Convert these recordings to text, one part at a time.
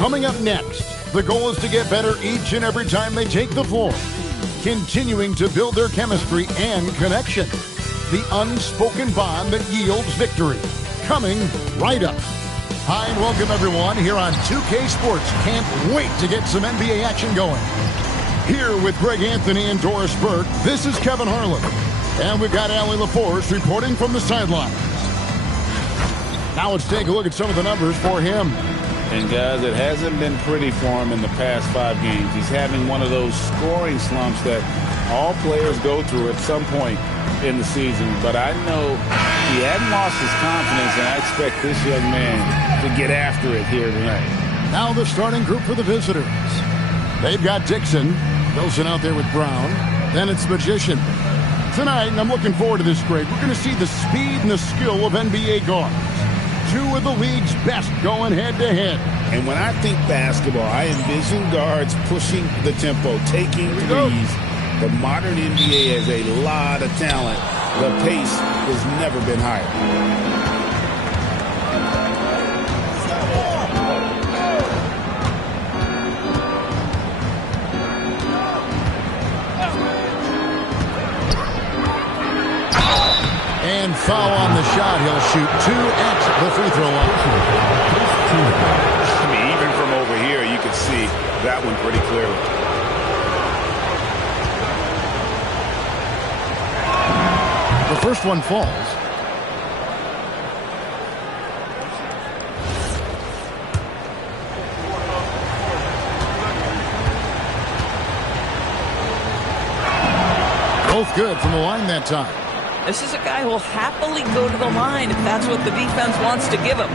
Coming up next, the goal is to get better each and every time they take the floor, continuing to build their chemistry and connection. The unspoken bond that yields victory. Coming right up. Hi, and welcome everyone here on 2K Sports. Can't wait to get some NBA action going. Here with Greg Anthony and Doris Burke, this is Kevin Harlan. And we've got Allie LaForce reporting from the sidelines. Now let's take a look at some of the numbers for him. And guys, it hasn't been pretty for him in the past 5 games. He's having one of those scoring slumps that all players go through at some point in the season. But I know he hadn't lost his confidence, and I expect this young man to get after it here tonight. Now the starting group for the visitors. They've got Dixon, Wilson out there with Brown. Then it's Magician. Tonight, and I'm looking forward to this, Greg, we're going to see the speed and the skill of NBA guards. 2 of the league's best going head-to-head. And when I think basketball, I envision guards pushing the tempo, taking threes. The modern NBA has a lot of talent. The pace has never been higher. And foul on the shot. He'll shoot 2 at the free throw line. I mean, even from over here, you can see that one pretty clearly. The first one falls. Both good from the line that time. This is a guy who will happily go to the line if that's what the defense wants to give him.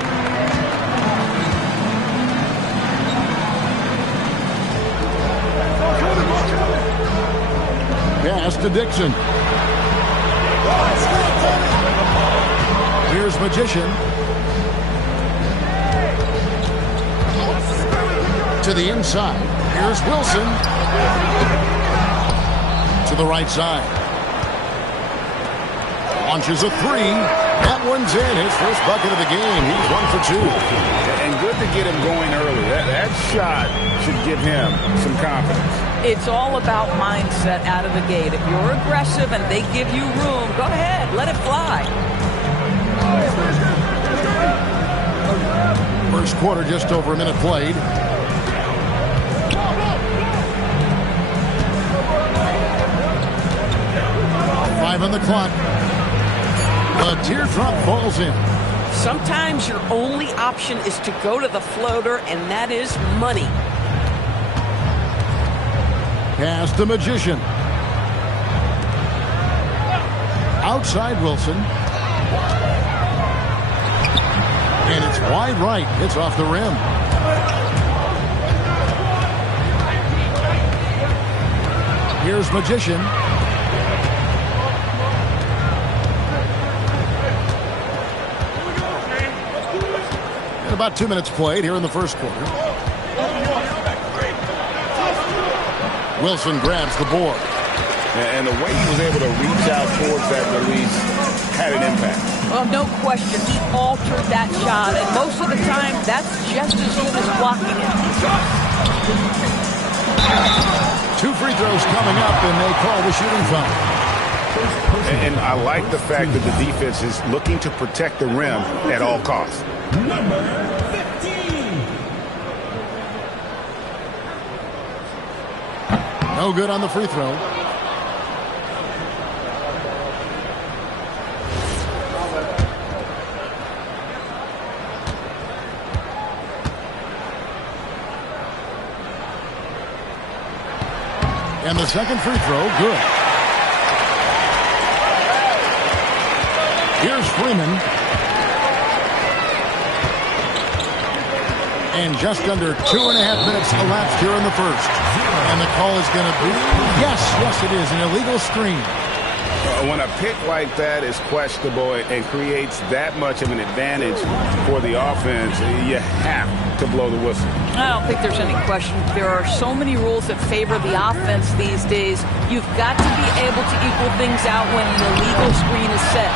Pass to Dixon. Here's Magician. To the inside. Here's Wilson. To the right side. Launches a 3. That one's in. His first bucket of the game. He's 1 for 2. And good to get him going early. That shot should give him some confidence. It's all about mindset out of the gate. If you're aggressive and they give you room, go ahead. Let it fly. First quarter, just over a minute played. Five on the clock. The teardrop falls in. Sometimes your only option is to go to the floater, and that is money. Pass the Magician. Outside Wilson. And it's wide right. It's off the rim. Here's Magician. And about 2 minutes played here in the first quarter. Wilson grabs the board. And the way he was able to reach out towards that release had an impact. Well, no question. He altered that shot, and most of the time, that's just as good as blocking it. 2 free throws coming up, and they call the shooting foul. And I like the fact that the defense is looking to protect the rim at all costs. Number 15. No good on the free throw. And the second free throw, good. Here's Freeman. And just under 2.5 minutes elapsed here in the first. And the call is going to be, yes, it is, an illegal screen. When a pick like that is questionable and creates that much of an advantage for the offense, you have to blow the whistle. I don't think there's any question. There are so many rules that favor the offense these days. You've got to be able to equal things out when an illegal screen is set.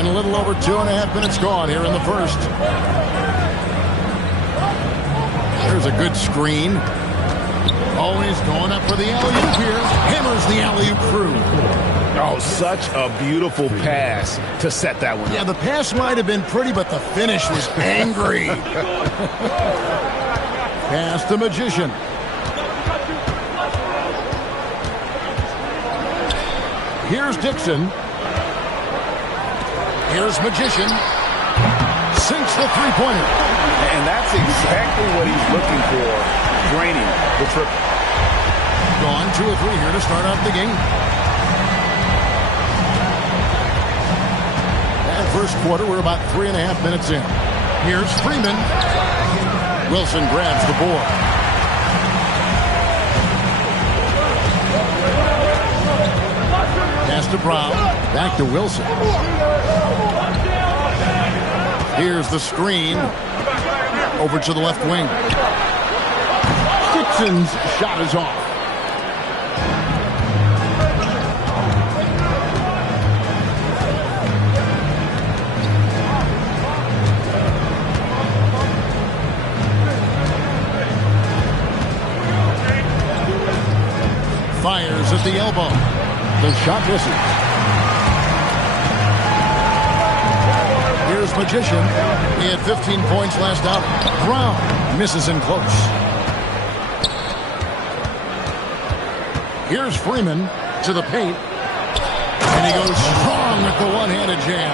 And a little over 2.5 minutes gone here in the first. There's a good screen. Always going up for the alley-oop here. Hammers the alley-oop through. Oh, such a beautiful pass to set that one. Yeah, the pass might have been pretty, but the finish was angry. Pass the Magician. Here's Dixon. Here's Magician. Sinks the three-pointer. And that's exactly what he's looking for, draining the triple. Gone 2 of 3 here to start out the game. And first quarter, we're about 3.5 minutes in. Here's Freeman. Wilson grabs the board. Pass to Brown. Back to Wilson. Here's the screen. Over to the left wing. Dixon's shot is off. Fires at the elbow. The shot misses. Here's Magician. He had 15 points last out. Brown misses in close. Here's Freeman to the paint. And he goes strong with the one-handed jam.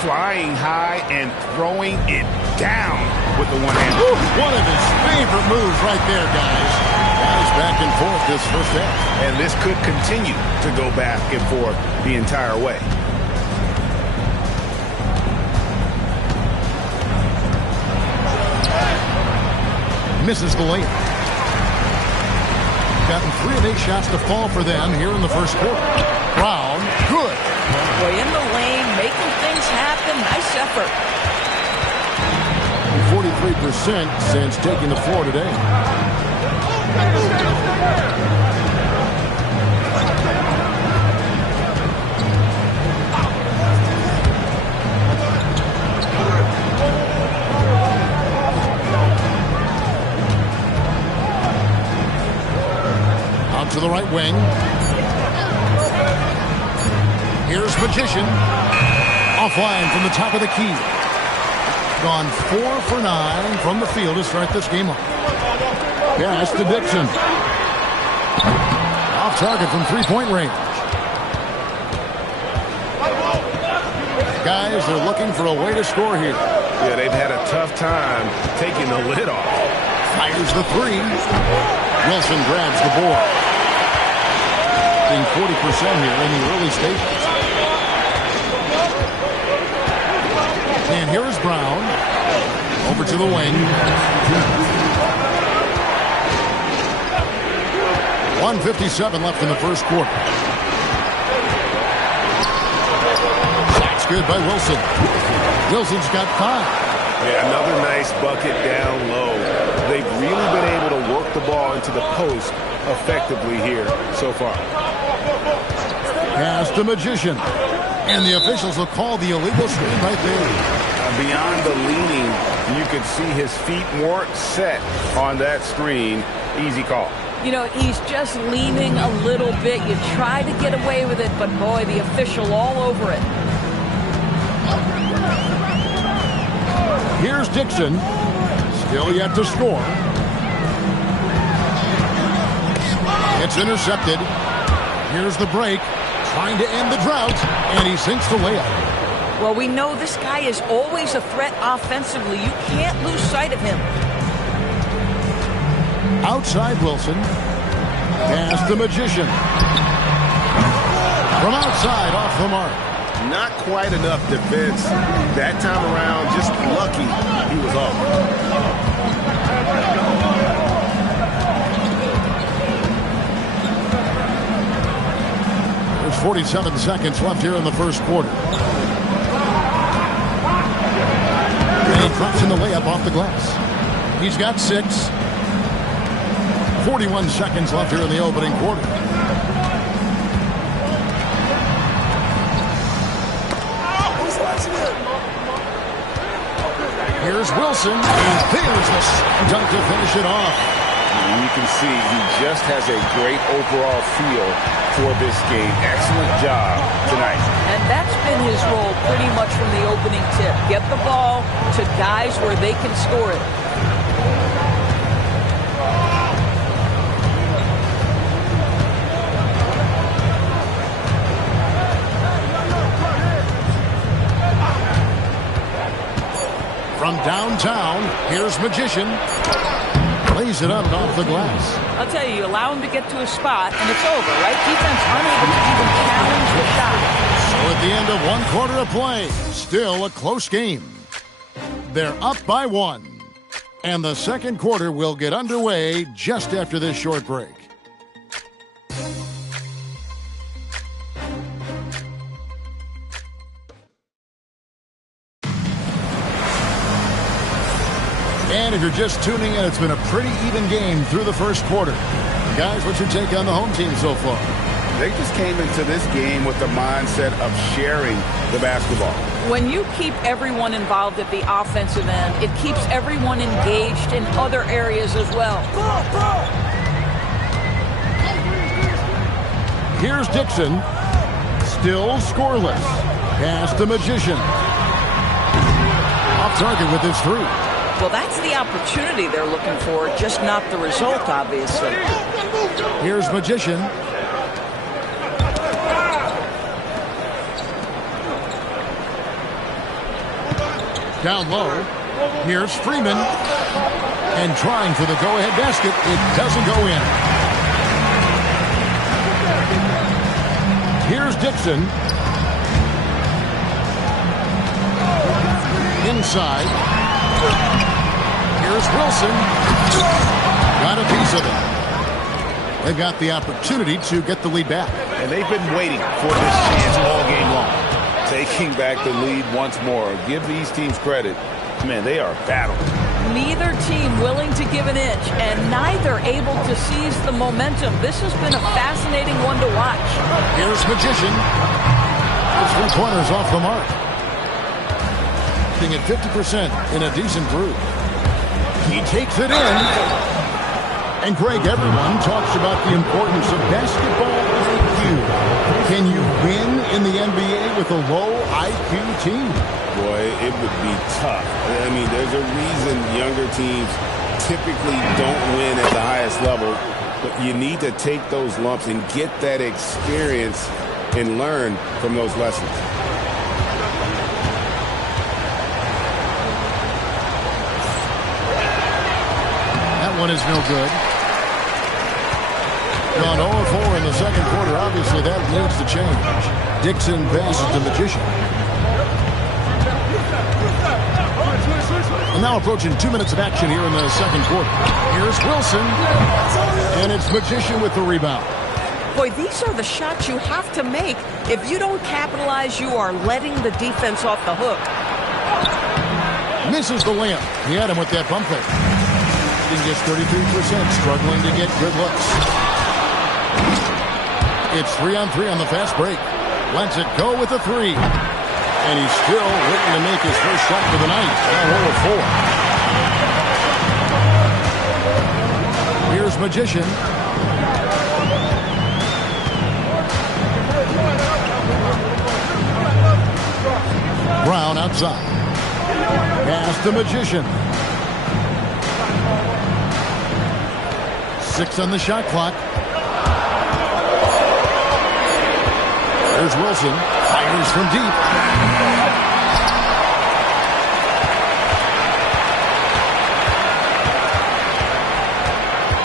Flying high and throwing it down with the one hand. One of his favorite moves right there, guys. Guys back and forth this first half. And this could continue to go back and forth the entire way. Misses the layup. Gotten 3 of 8 shots to fall for them here in the first quarter. Brown, good. Boy, in the lane, making things happen. Nice effort. 43% since taking the floor today. Out to the right wing. Here's Magician. Offline from the top of the key. Gone 4 for 9 from the field to start this game off. Pass to Dixon. Off target from three-point range. Guys, they're looking for a way to score here. Yeah, they've had a tough time taking the lid off. Fires the three. Wilson grabs the board. Being 40% here in the early stages. And here is Brown. Over to the wing. 1:57 left in the first quarter. Shot's good by Wilson. Wilson's got 5. Yeah, another nice bucket down low. They've really been able to work the ball into the post effectively here so far. Pass to Magician. And the officials will call the illegal screen right there. Beyond the leaning, you could see his feet weren't set on that screen. Easy call. You know, he's just leaning a little bit. You try to get away with it, but boy, the official all over it. Here's Dixon. Still yet to score. It's intercepted. Here's the break. Trying to end the drought. And he sinks the layup. Well, we know this guy is always a threat offensively. You can't lose sight of him. Outside Wilson. Pass the Magician. From outside, off the mark. Not quite enough defense that time around. Just lucky he was off. There's 47 seconds left here in the first quarter. And he drops in the layup off the glass. He's got 6. 41 seconds left here in the opening quarter. Here's Wilson, and there's the dunk to finish it off. And you can see he just has a great overall feel for this game. Excellent job tonight. And that's been his role pretty much from the opening tip. Get the ball to guys where they can score it. From downtown, here's Magician. Lays it up off the glass. I'll tell you, allow him to get to a spot, and it's over, right? Defense unable to even challenge the shot. So at the end of one quarter of play, still a close game. They're up by 1. And the second quarter will get underway just after this short break. And if you're just tuning in, it's been a pretty even game through the first quarter. Guys, what's your take on the home team so far? They just came into this game with the mindset of sharing the basketball. When you keep everyone involved at the offensive end, it keeps everyone engaged in other areas as well. Here's Dixon. Still scoreless. Pass to Magician. Off target with his 3. Well, that's the opportunity they're looking for, just not the result, obviously. Here's Magician. Down low. Here's Freeman. And trying for the go-ahead basket. It doesn't go in. Here's Dixon. Inside. Here's Wilson. Got a piece of it. They've got the opportunity to get the lead back. And they've been waiting for this chance all game long. Taking back the lead once more. Give these teams credit. Man, they are battling. Neither team willing to give an inch, and neither able to seize the momentum. This has been a fascinating one to watch. Here's Magician. The 3-pointers off the mark. Being at 50% in a decent groove. He takes it in. And Greg, everyone talks about the importance of basketball IQ. Can you win in the NBA with a low IQ team? Boy, it would be tough. I mean, there's a reason younger teams typically don't win at the highest level. But you need to take those lumps and get that experience and learn from those lessons. That one is no good. Gone 0-4 in the second quarter. Obviously, that needs to change. Dixon passes to Magician. And now approaching 2 minutes of action here in the second quarter. Here's Wilson. And it's Magician with the rebound. Boy, these are the shots you have to make. If you don't capitalize, you are letting the defense off the hook. Misses the layup. He had him with that pump fake. He gets 33%, struggling to get good looks. It's 3-on-3 on the fast break. Lets it go with a 3. And he's still looking to make his first shot for the night. Now 0-4. Here's Magician. Brown outside. Pass to Magician. 6 on the shot clock. There's Wilson. Fires from deep.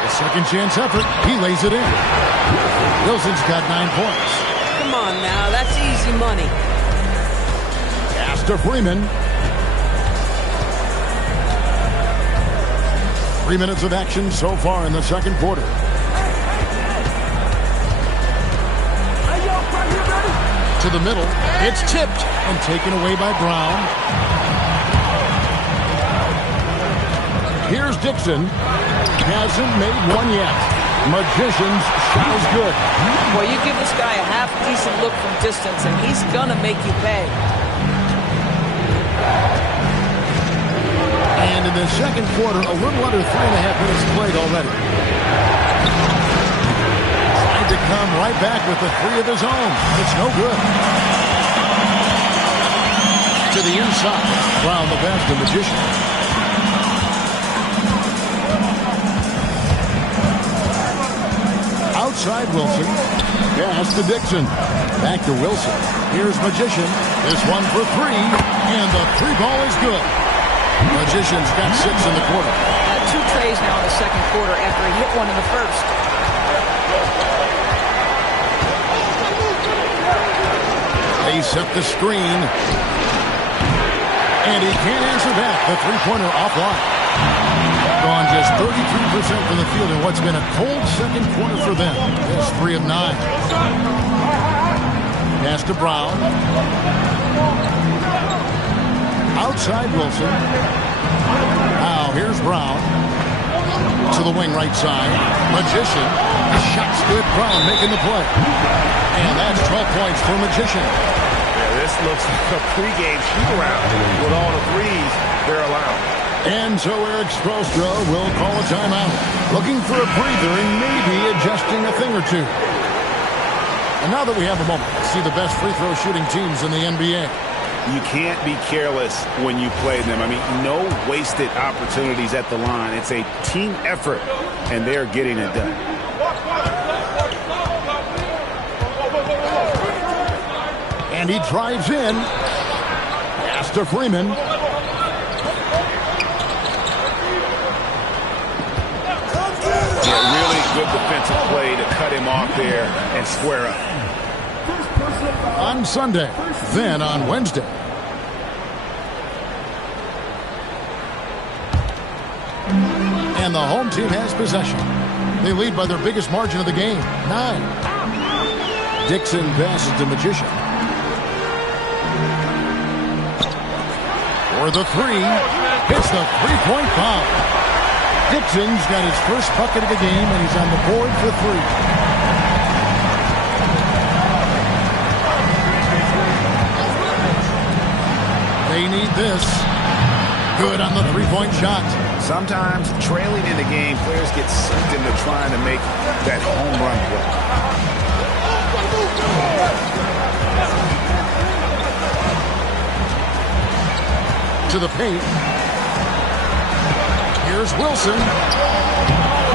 A second chance effort. He lays it in. Wilson's got 9 points. Come on now, that's easy money. Pass to Freeman. 3 minutes of action so far in the second quarter. To the middle. It's tipped and taken away by Brown. Here's Dixon. Hasn't made one yet. Magician's shot is good. Well, you give this guy a half-decent look from distance, and he's going to make you pay. And in the second quarter, a little under 3.5 minutes played already. Tried to come right back with the three of his own. It's no good. To the inside. Brown the best, the magician. Outside Wilson. Pass to Dixon. Back to Wilson. Here's Magician. This one for three. And the three ball is good. Magician's got 6 in the quarter. 2 trays now in the second quarter after he hit one in the first. They set the screen. And he can't answer back. The three-pointer offline. Gone just 33% from the field in what's been a cold second quarter for them. It's 3 of 9. Pass to Brown. Outside Wilson. Now here's Brown. To the wing right side. Magician. The shot's good. Brown making the play. And that's 12 points for Magician. This looks like a pregame shoot-around with all the threes they're allowing. And so Eric Spoelstra will call a timeout. Looking for a breather and maybe adjusting a thing or two. And now that we have a moment, let's see the best free throw shooting teams in the NBA. You can't be careless when you play them. I mean, no wasted opportunities at the line. It's a team effort, and they're getting it done. And he drives in. Pass to Freeman. Yeah, really good defensive play to cut him off there and square up. On Sunday, then on Wednesday. And the home team has possession. They lead by their biggest margin of the game, 9. Dixon passes to Magician. For the three, hits the three-point foul. Dixon's got his first bucket of the game, and he's on the board for 3. They need this. Good on the three-point shot. Sometimes trailing in the game, players get sucked into trying to make that home run play. To the paint. Here's Wilson.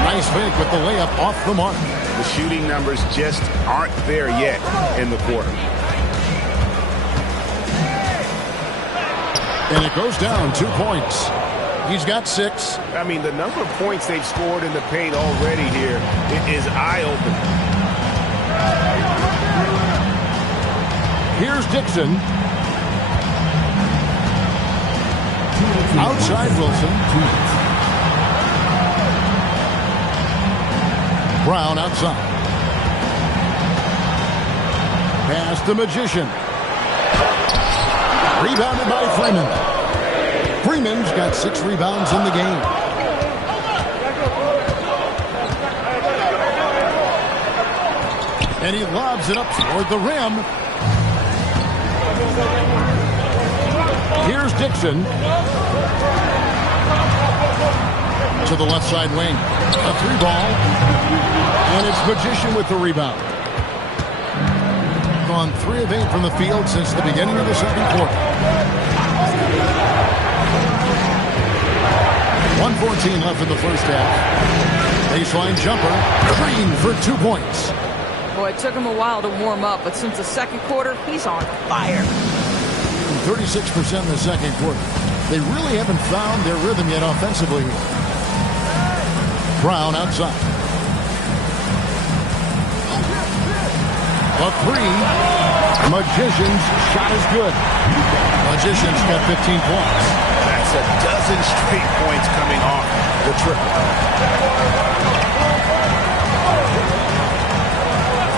Nice fake with the layup off the mark. The shooting numbers just aren't there yet in the quarter. And it goes down 2 points. He's got 6. I mean, the number of points they've scored in the paint already here is eye-opening. Here's Dixon. Outside Wilson. Brown outside. Pass the Magician. Rebounded by Freeman. Freeman's got 6 rebounds in the game. And he lobs it up toward the rim. Here's Dixon. To the left side wing. A 3-ball. And it's Magician with the rebound. Gone 3 of 8 from the field since the beginning of the second quarter. 1:14 left in the first half. Baseline jumper. Green for 2 points. Boy, it took him a while to warm up, but since the second quarter, he's on fire. 36% in the second quarter. They really haven't found their rhythm yet offensively. Brown outside. A 3. Magician's shot is good. Magician's got 15 points. That's a dozen straight points coming off the triple.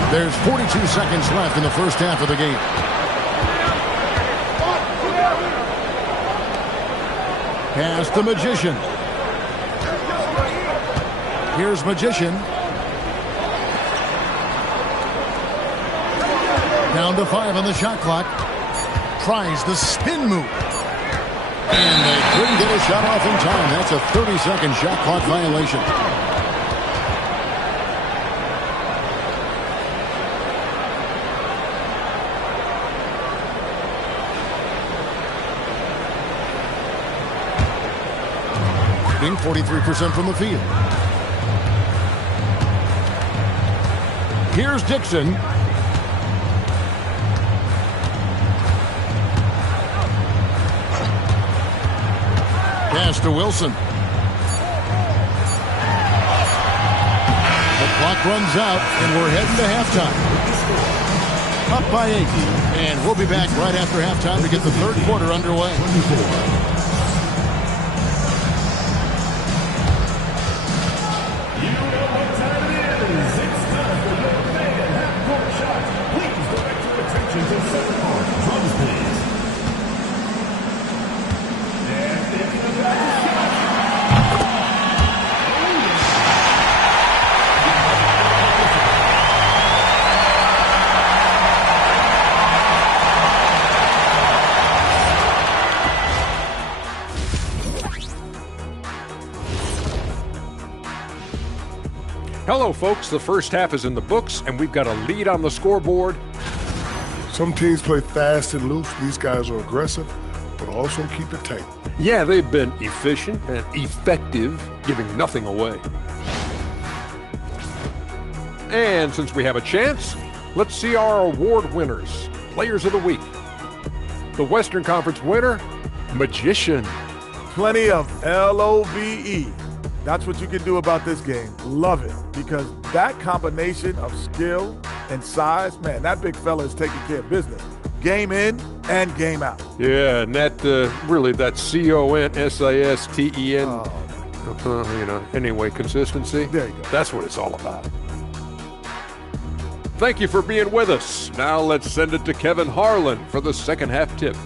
There's 42 seconds left in the first half of the game. Pass the Magician. Here's Magician. Down to 5 on the shot clock. Tries the spin move. And they couldn't get a shot off in time. That's a 30-second shot clock violation. Shooting 43% from the field. Here's Dixon. Pass to Wilson. The clock runs out, and we're heading to halftime. Up by 8. And we'll be back right after halftime to get the third quarter underway. Hello, folks. The first half is in the books, and we've got a lead on the scoreboard. Some teams play fast and loose. These guys are aggressive, but also keep it tight. Yeah, they've been efficient and effective, giving nothing away. And since we have a chance, let's see our award winners, Players of the Week. The Western Conference winner, Magician. Plenty of LOVE. That's what you can do about this game. Love it, because that combination of skill and size, man, that big fella is taking care of business. Game in and game out. Yeah, and that really, that CONSISTEN, anyway, consistency. There you go. That's what it's all about. Thank you for being with us. Now let's send it to Kevin Harlan for the second half tip.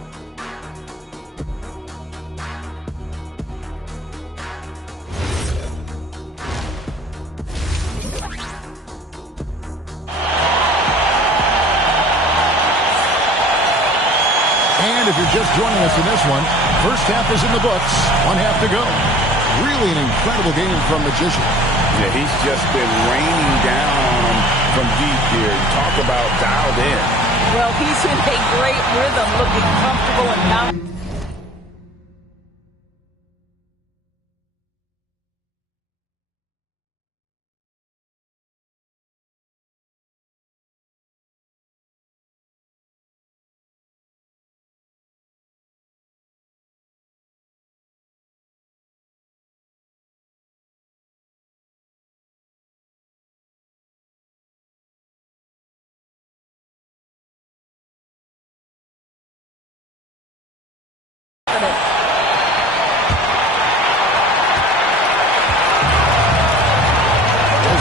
And if you're just joining us in this one, first half is in the books. One half to go. Really an incredible game from Magician. Yeah, he's just been raining down on him from deep here. Talk about dialed in. Well, he's in a great rhythm, looking comfortable and confident.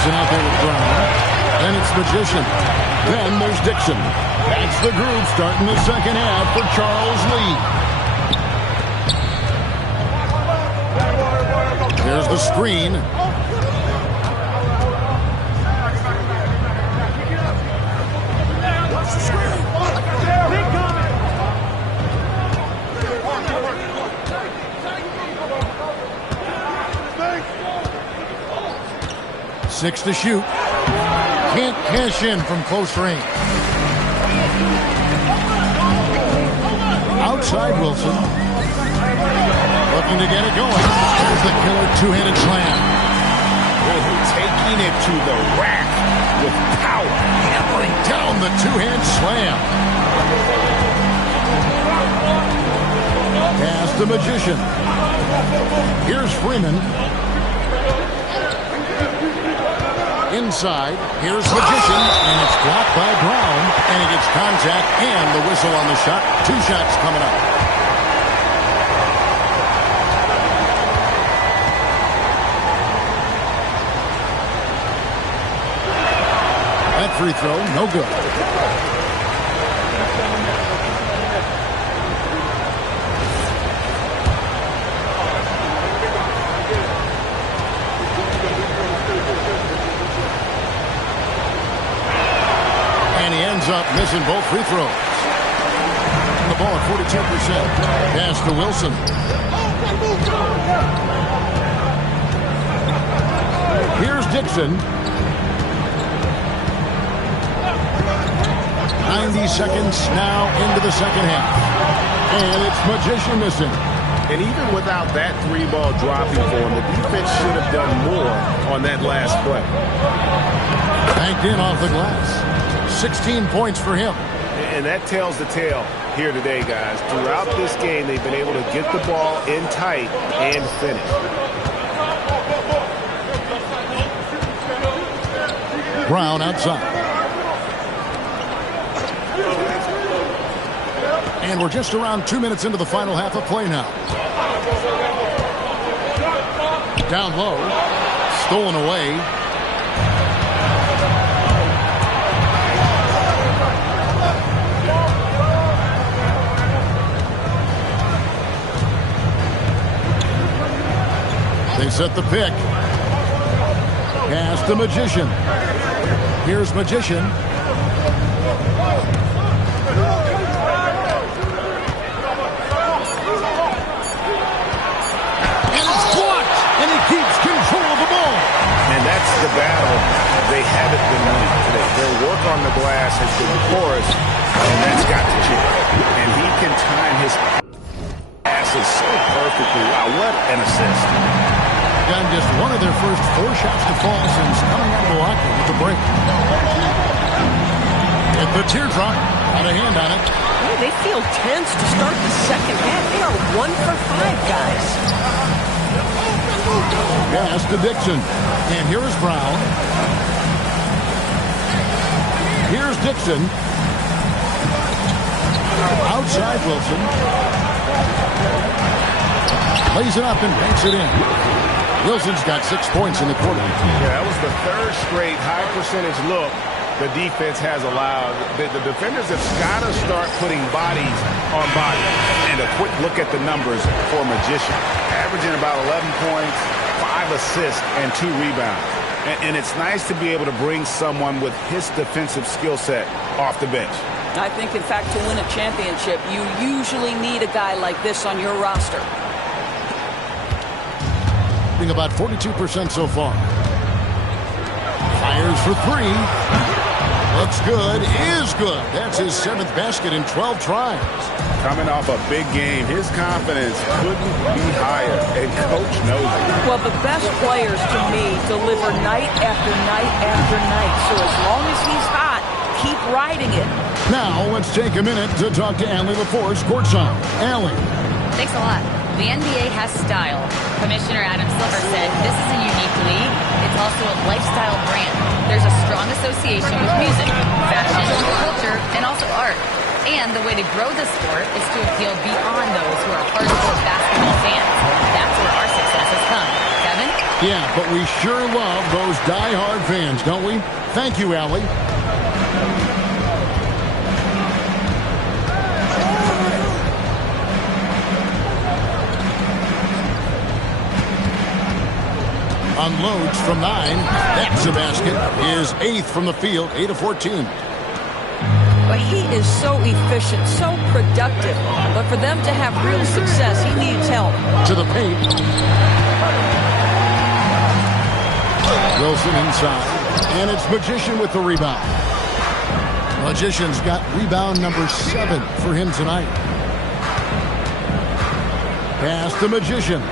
Out there with Brown, and it's Magician. Then there's Dixon. That's the groove starting the second half for Charles Lee. There's the screen. Six to shoot. Can't cash in from close range. Outside Wilson. Looking to get it going. There's the killer two-handed slam. Taking it to the rack with power. Hammering down the two-hand slam. Pass the Magician. Here's Freeman. Inside, here's Magician, and it's blocked by Brown, and he gets contact and the whistle on the shot. Two shots coming up. That free throw, no good. Up missing both free throws. shooting the ball at 42%. Pass to Wilson. Here's Dixon. 90 seconds now into the second half. And it's Magician missing. And even without that three-ball dropping for him, the defense should have done more on that last play. Banked in off the glass. 16 points for him. And that tells the tale here today, guys. Throughout this game, they've been able to get the ball in tight and finish. Brown outside. And we're just around 2 minutes into the final half of play now. Down low. Stolen away. They set the pick. Pass to Magician. Here's Magician. Keeps control of the ball. And that's the battle they haven't been winning today. Their work on the glass has been porous, and that's got to change. And he can time his passes so perfectly. Wow, what an assist. Done just one of their first 4 shots to fall since coming out of the locker with the break. At the teardrop, got a hand on it. Well, they feel tense to start the second half. They are 1 for 5, guys. Pass to Dixon. And here is Brown. Here's Dixon. Outside Wilson. Lays it up and banks it in. Wilson's got 6 points in the quarter. Yeah, that was the third straight high percentage look the defense has allowed. The defenders have got to start putting bodies on bodies. And a quick look at the numbers for Magician. Averaging about 11 points, 5 assists, and 2 rebounds. And it's nice to be able to bring someone with his defensive skill set off the bench. I think, in fact, to win a championship, you usually need a guy like this on your roster. About 42% so far. Fires for 3. Looks good. Is good. That's his 7th basket in 12 tries. Coming off a big game, his confidence couldn't be higher, and Coach knows it. Well, the best players, to me, deliver night after night after night. So as long as he's hot, keep riding it. Now, let's take a minute to talk to Allie LaForce, courtside. Allie. Thanks a lot. The NBA has style. Commissioner Adam Silver said this is a unique league. It's also a lifestyle brand. There's a strong association with music, fashion, culture, and also art. And the way to grow the sport is to appeal beyond those who are hardcore basketball fans. That's where our success has come. Kevin? Yeah, but we sure love those die-hard fans, don't we? Thank you, Allie. Unloads from 9. That's a basket. His 8th from the field, 8 of 14. But he is so efficient, so productive. But for them to have real success, he needs help. To the paint. Wilson inside. And it's Magician with the rebound. Magician's got rebound number 7 for him tonight. Pass to Magician.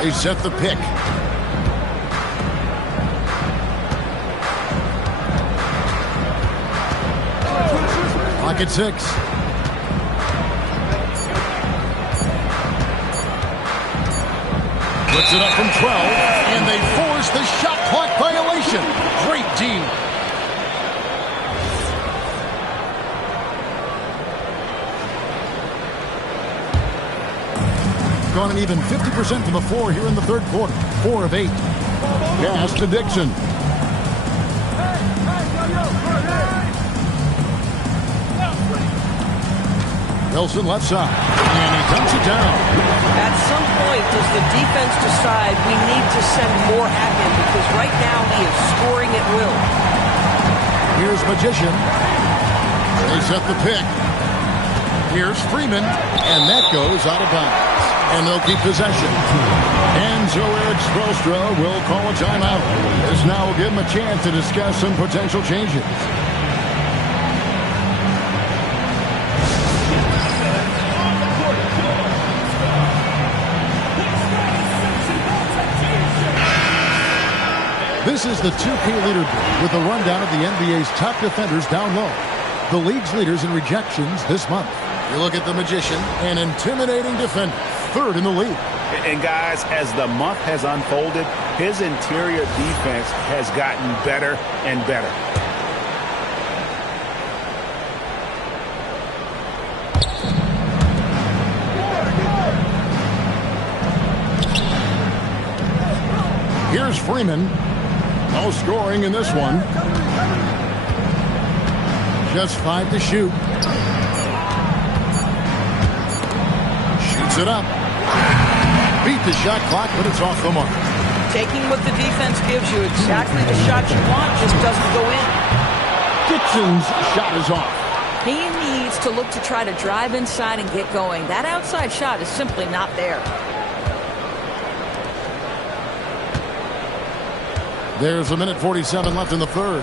They set the pick. Clock at 6. Puts it up from 12, and they force the shot clock violation. Great D. Gone an even 50% from the floor here in the third quarter. 4 of 8. Pass to Dixon. Wilson left side, and he dumps it down. At some point, does the defense decide we need to send more at him? Because right now he is scoring at will. Here's Magician. They set the pick. Here's Freeman, and that goes out of bounds. And they'll keep possession. And so Eric Spoelstra will call a timeout. This now will give him a chance to discuss some potential changes. This is the 2K leaderboard with a rundown of the NBA's top defenders down low. The league's leaders in rejections this month. You look at the Magician, an intimidating defender, third in the league. And guys, as the month has unfolded, his interior defense has gotten better and better. Here's Freeman. No scoring in this one. Just 5 to shoot. Shoots it up. Beat the shot clock, but it's off the mark. Taking what the defense gives you, exactly the shot you want, just doesn't go in. Dixon's shot is off. He needs to look to try to drive inside and get going. That outside shot is simply not there. There's 1:47 left in the third.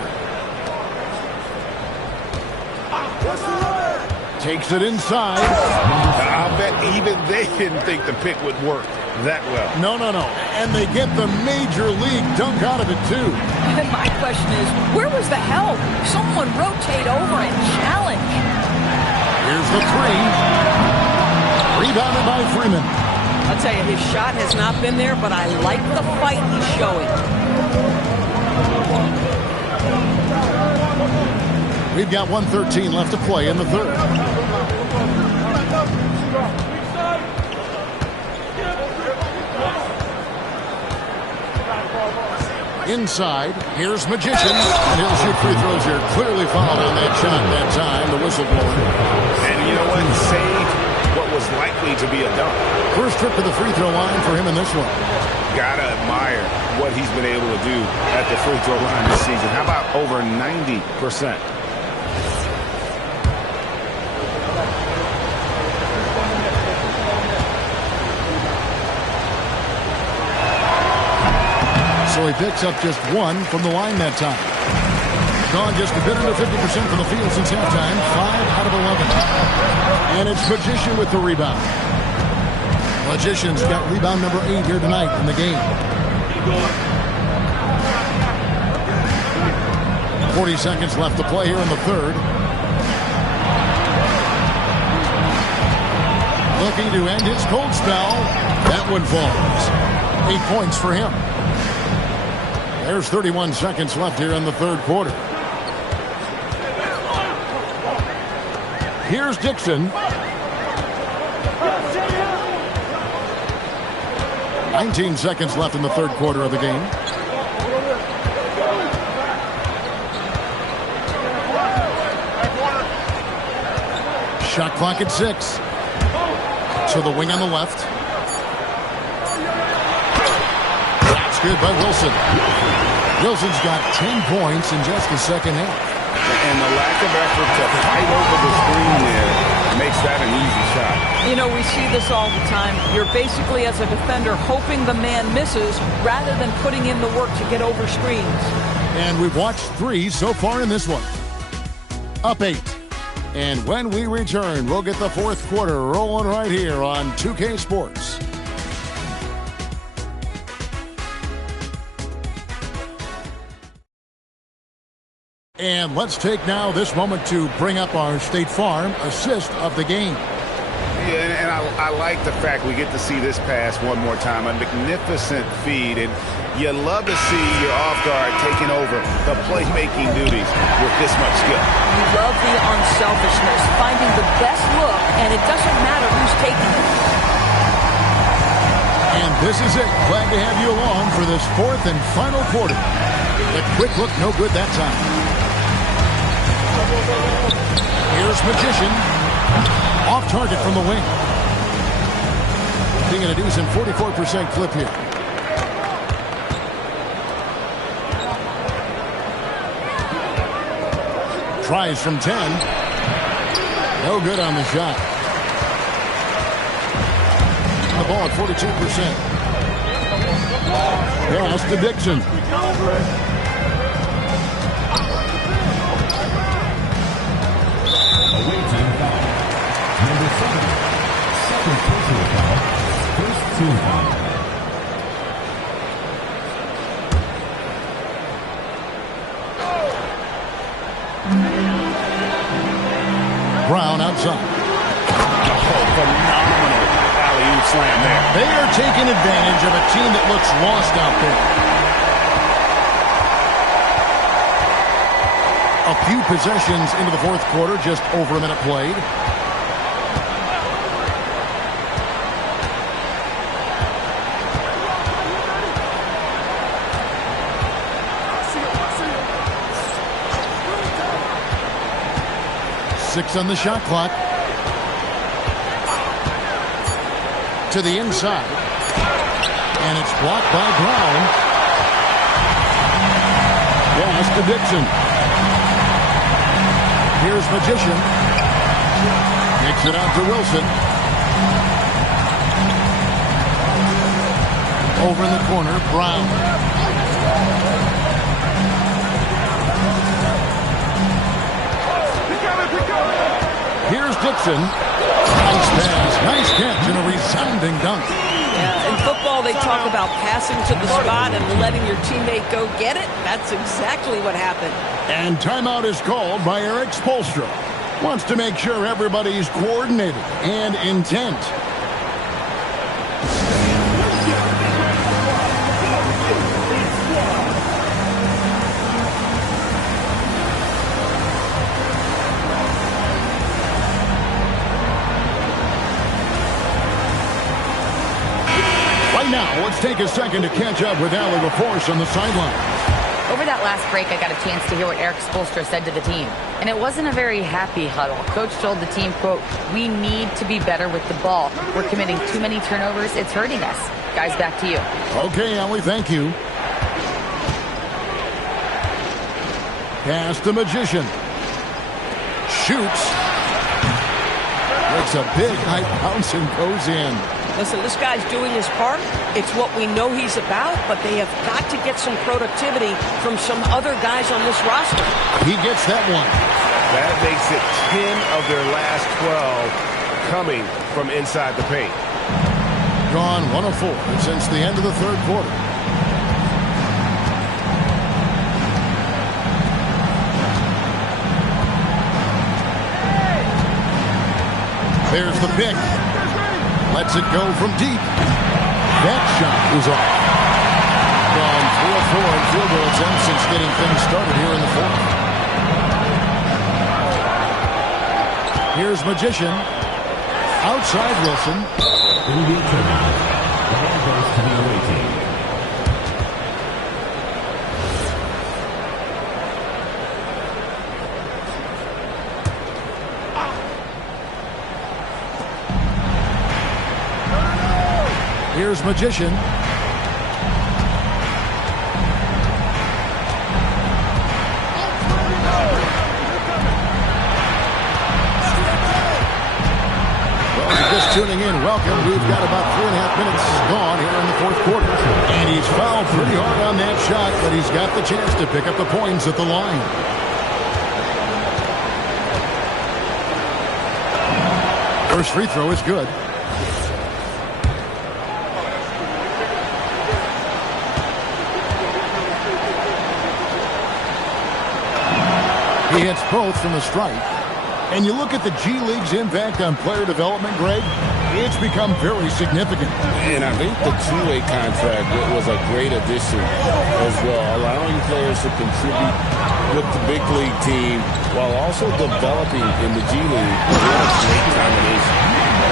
Takes it inside. I bet even they didn't think the pick would work that well. No. And they get the major league dunk out of it, too. And my question is, where was the help? Someone rotate over and challenge. Here's the three. Rebounded by Freeman. I'll tell you, his shot has not been there, but I like the fight he's showing. We've got 1:13 left to play in the third. Inside, here's Magician, and he'll shoot free throws here. Clearly fouled on that shot that time, the whistle blowing. And you know what? Saved what was likely to be a dunk. First trip to the free throw line for him in this one. Gotta admire what he's been able to do at the free throw line this season. How about over 90%? So he picks up just one from the line that time. Gone just a bit under 50% from the field since halftime. 5 out of 11. And it's Magician with the rebound. Magician's got rebound number 8 here tonight in the game. 40 seconds left to play here in the third. Looking to end his cold spell. That one falls. 8 points for him. There's 31 seconds left here in the third quarter. Here's Dixon. 19 seconds left in the third quarter of the game. Shot clock at 6. To the wing on the left. That's good by Wilson. Wilson's got 10 points in just the second half. And the lack of effort to fight over the screen there makes that an easy shot. You know, we see this all the time. You're basically, as a defender, hoping the man misses rather than putting in the work to get over screens. And we've watched 3 so far in this one. Up 8. And when we return, we'll get the fourth quarter rolling right here on 2K Sports. And let's take now this moment to bring up our State Farm assist of the game. Yeah, and I like the fact we get to see this pass one more time. A magnificent feed, and you love to see your off guard taking over the playmaking duties with this much skill. You love the unselfishness, finding the best look, and it doesn't matter who's taking it. And this is it. Glad to have you along for this fourth and final quarter. The quick look, no good that time. Here's Magician. Off target from the wing. Being at a decent 44% clip here. Tries from 10. No good on the shot. The ball at 42%. Pass to Dixon. Away team foul. Number 7. Second personal foul. First team foul. Brown outside. Phenomenal alley-oop slam there. They are taking advantage of a team that looks lost out there. A few possessions into the fourth quarter, just over a minute played. Six on the shot clock. To the inside. And it's blocked by Brown. Pass to Dixon. Here's Magician. Kicks it out to Wilson. Over in the corner, Brown. Here's Dixon. Nice pass, nice catch, and a resounding dunk. Yeah, in football, they talk about passing to the spot and letting your teammate go get it. That's exactly what happened. And timeout is called by Eric Spoelstra. Wants to make sure everybody's coordinated and intent. Now, let's take a second to catch up with Allie LaForce on the sideline. Over that last break, I got a chance to hear what Eric Spoelstra said to the team. And it wasn't a very happy huddle. Coach told the team, quote, "We need to be better with the ball. We're committing too many turnovers. It's hurting us." Guys, back to you. Okay, Allie, thank you. Pass the Magician. Shoots. Makes a big high bounce and goes in. Listen, this guy's doing his part. It's what we know he's about, but they have got to get some productivity from some other guys on this roster. He gets that one. That makes it 10 of their last 12 coming from inside the paint. Gone 1 of 4 since the end of the third quarter. There's the pick. Lets it go from deep. That shot is off. Gone 3 of 4 in field goal attempts since getting things started here in the fourth. Here's Magician. Outside Wilson. It'll be a turnover. The ball goes to the away team. Here's Magician. Well, if you're just tuning in, welcome. We've got about 3.5 minutes gone here in the fourth quarter. And he's fouled pretty hard on that shot, but he's got the chance to pick up the points at the line. First free throw is good. He hits both from the strike. And you look at the G League's impact on player development, Greg, it's become very significant. And I think the two-way contract was a great addition as well, allowing players to contribute with the big league team while also developing in the G League. What a great combination.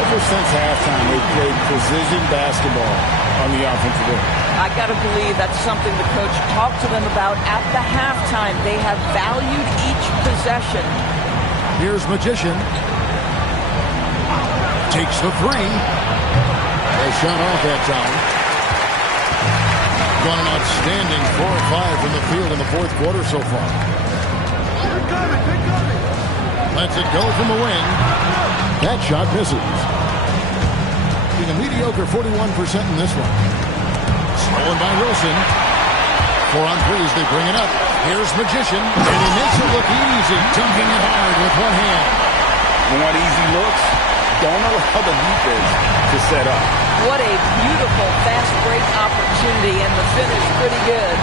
Ever since halftime, they've played precision basketball on the offensive end. I got to believe that's something the coach talked to them about at the halftime. They have valued each possession. Here's Magician. Takes the three. A shot off that time. Gone an outstanding 4 of 5 from the field in the fourth quarter so far. Lets it go from the wing. That shot misses. Being a mediocre 41% in this one. Stolen by Wilson. 4 on 3 as they bring it up. Here's Magician, and he makes it look easy, dunking it hard with one hand. You want easy looks? Don't allow the defense to set up. What a beautiful fast break opportunity, and the finish pretty good.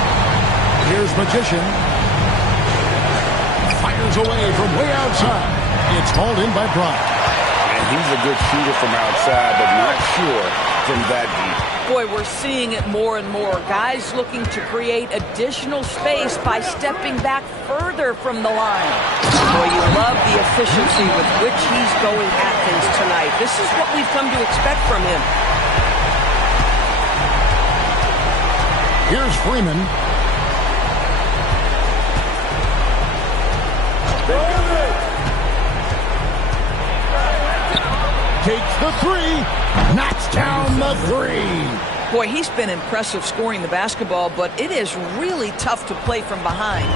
Here's Magician. Fires away from way outside. It's hauled in by Bryant. And he's a good shooter from outside, but not sure from that deep. Boy, we're seeing it more and more. Guys looking to create additional space by stepping back further from the line. Boy, you love the efficiency with which he's going at things tonight. This is what we've come to expect from him. Here's Freeman. Takes the three. Knocks down the three. Boy, he's been impressive scoring the basketball, but it is really tough to play from behind.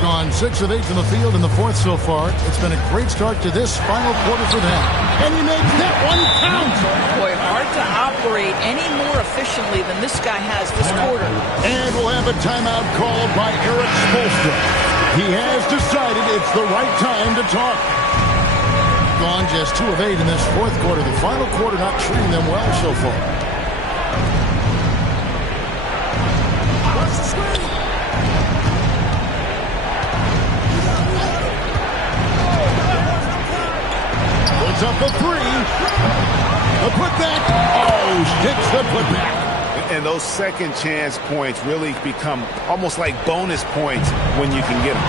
Gone 6 of 8 from the field in the fourth so far. It's been a great start to this final quarter for them. And he makes that one count. Boy, hard to operate any more efficiently than this guy has this quarter. And we'll have a timeout called by Eric Spoelstra. He has decided it's the right time to talk. Gone just 2 of 8 in this fourth quarter. The final quarter not treating them well so far. Puts up the three. The putback. Oh, sticks the putback. And those second chance points really become almost like bonus points when you can get them.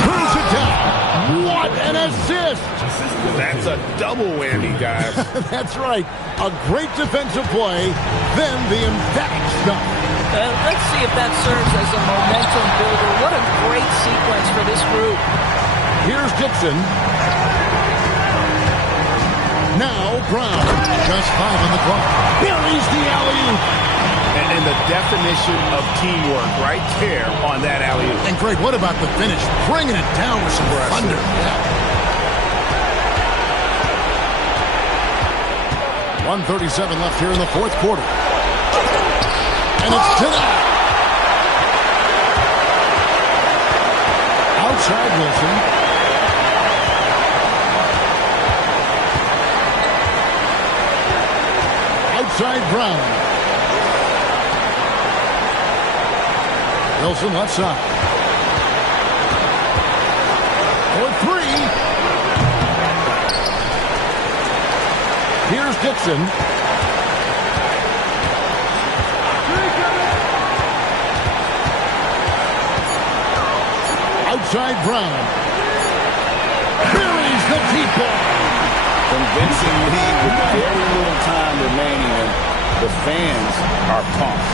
Pulls it down. What an assist! That's a double whammy, guys. That's right. A great defensive play, then the emphatic stuff. Let's see if that serves as a momentum builder. What a great sequence for this group. Here's Dixon. Now Brown. Just 5 on the clock. Buries the alley-oop. And the definition of teamwork right there on that alley-oop. And Greg, what about the finish? Bringing it down with some thunder. Yeah. 1:37 left here in the fourth quarter. And it's tonight. Outside Wilson. Outside Brown. Wilson left side. For 3. Here's Dixon. Outside Brown. Buries the deep ball. Convincing lead with very little time remaining, and the fans are pumped.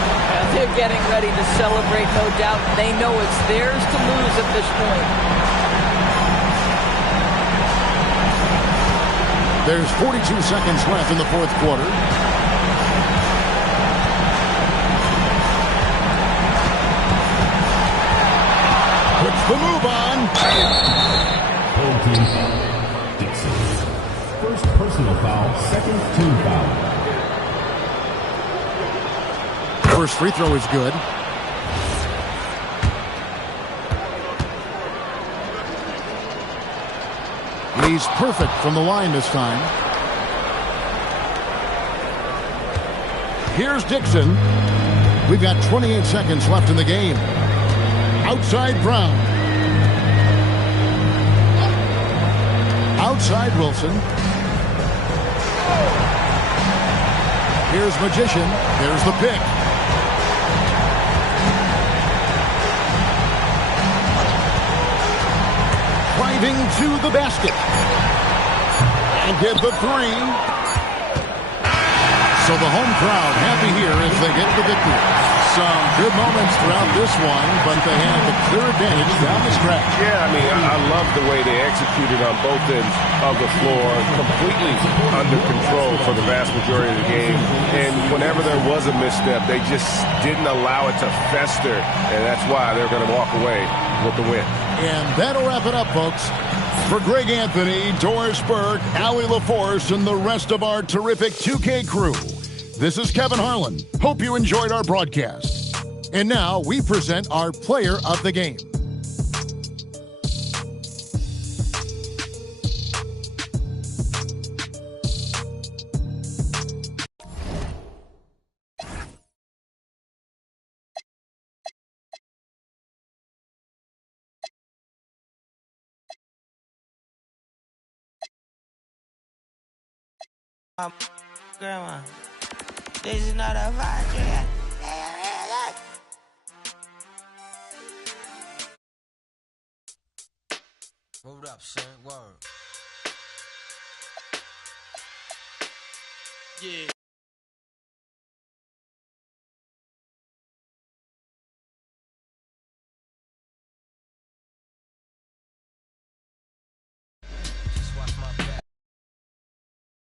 They're getting ready to celebrate, no doubt. They know it's theirs to lose at this point. There's 42 seconds left in the fourth quarter. Puts the move on. Whole team foul. Dixon. First personal foul, second team foul. First free throw is good. He's perfect from the line this time. Here's Dixon. We've got 28 seconds left in the game. Outside Brown. Outside Wilson. Here's Magician. There's the pick. Driving to the basket. And get the 3. So the home crowd happy here as they get the victory. Some good moments throughout this one, but they have the clear advantage down the stretch. Yeah, I mean, I love the way they executed on both ends of the floor, completely under control for the vast majority of the game. And whenever there was a misstep, they just didn't allow it to fester, and that's why they're going to walk away with the win. And that'll wrap it up, folks. For Greg Anthony, Doris Burke, Allie LaForce, and the rest of our terrific 2K crew, this is Kevin Harlan. Hope you enjoyed our broadcast. And now we present our player of the game. Grandma, this is not a vibe. Hold up, son. Word. Yeah.